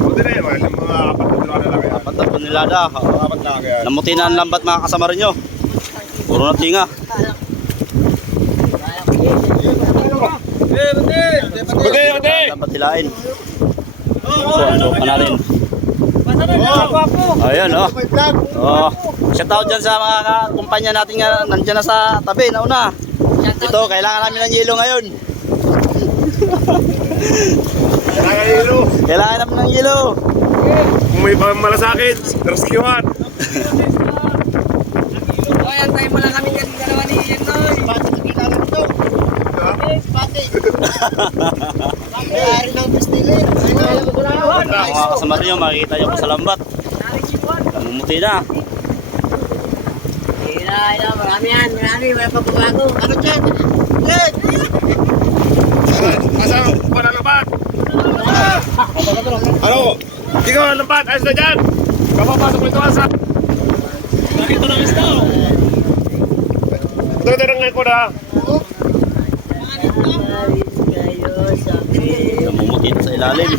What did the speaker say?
Buti na yun, mga apat na nilada lang yan. Apat na punilada. Apat lang yan. Namuti na ang lambat mga kasama rin nyo. Puro na tinga. Buti! Lambat hilain. So pa na rin. Ayan oh. Oh, shout out dyan sa mga kumpanya natin nga nandyan na sa tabi na una. Ito, kailangan namin ng yelo ngayon. Kailangan hilo. Kailangan namin ng yelo. Kung may malasakit, rescuean. Ayan, tayo mo lang kami kanina dalawa ni Yentoy. Pati nakita lang ito. Pati. Pati ng pistilin. Mga kasama rin nyo, makikita nyo po sa lambat. Namumuti na. Marami yan, marami. Wala pa bago. Ano dyan? Kasama pa na lambat. Ano? Hindi ka lambat, ayos na dyan. Kapapasok mo ito asa. Dito ng isda. Ito ng ko na. Namumuti na sa ilalim.